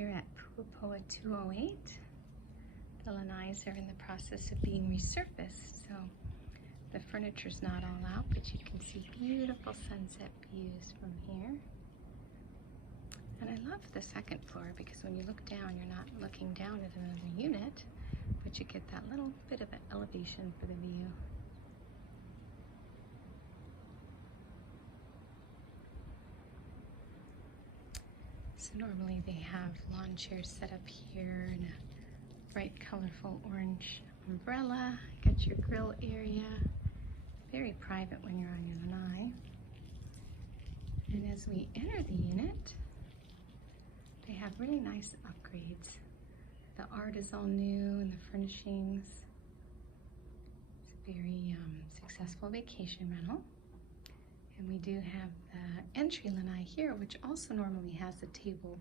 here at Puu Poa 208. The lanais are in the process of being resurfaced, so the furniture's not all out, but you can see beautiful sunset views from here. And I love the second floor because when you look down, you're not looking down at another unit, but you get that little bit of an elevation for the view. So normally they have lawn chairs set up here and a bright colorful orange umbrella. Got your grill area. Very private when you're on your lanai. And as we enter the unit, they have really nice upgrades. The art is all new and the furnishings. It's a very successful vacation rental. And we do have the entry lanai here, which also normally has a table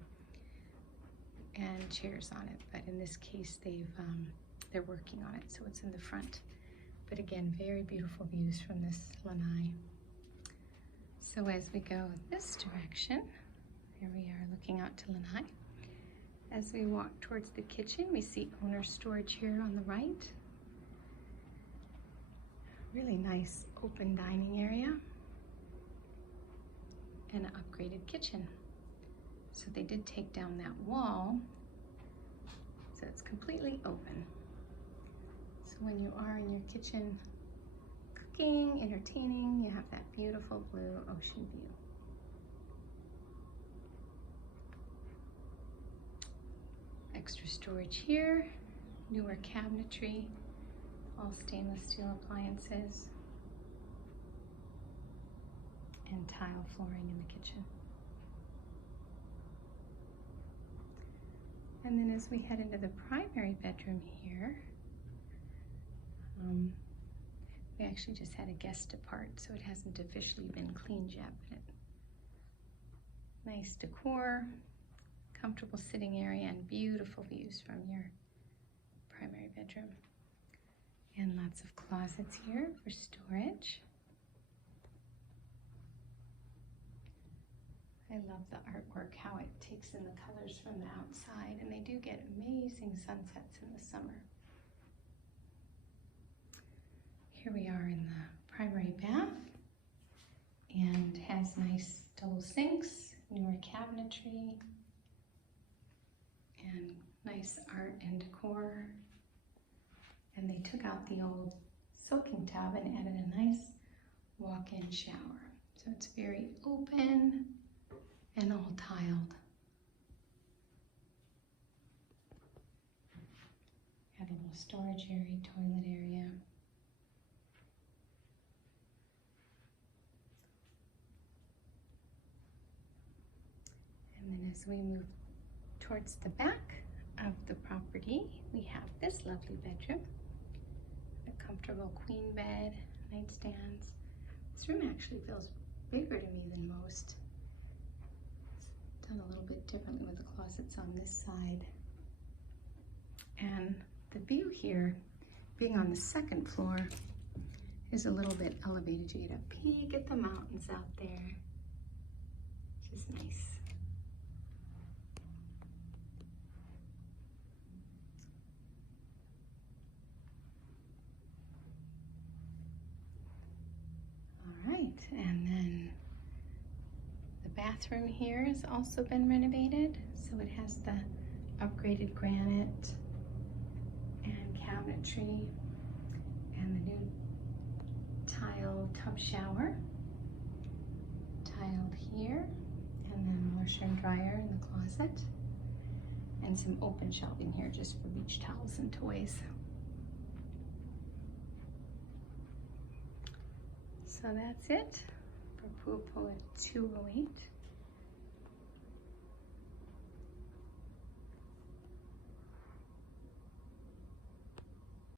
and chairs on it, but in this case they're working on it, so it's in the front. But again, very beautiful views from this lanai. So as we go this direction, here we are looking out to lanai. As we walk towards the kitchen, we see owner storage here on the right. Really nice open dining area. And an upgraded kitchen. So they did take down that wall, so it's completely open. So when you are in your kitchen cooking, entertaining, you have that beautiful blue ocean view. Extra storage here, newer cabinetry, all stainless steel appliances, and tile flooring in the kitchen. And then as we head into the primary bedroom here, we actually just had a guest depart, so it hasn't officially been cleaned yet, but nice decor, comfortable sitting area, and beautiful views from your primary bedroom. And lots of closets here for storage. I love the artwork, how it takes in the colors from the outside, and they do get amazing sunsets in the summer. Here we are in the primary bath, and has nice double sinks, newer cabinetry, and nice art and decor. And they took out the old soaking tub and added a nice walk-in shower. So it's very open and all tiled. Got a little storage area, toilet area. And then as we move towards the back of the property, we have this lovely bedroom. A comfortable queen bed, nightstands. This room actually feels bigger to me than most. Done a little bit differently with the closets on this side. And the view here, being on the second floor, is a little bit elevated. You get a peek at the mountains out there, which is nice. All right, and then the bathroom here has also been renovated, so it has the upgraded granite and cabinetry and the new tile tub shower, tiled here, and then washer and dryer in the closet, and some open shelving here just for beach towels and toys. So that's it for Puu Poa 208.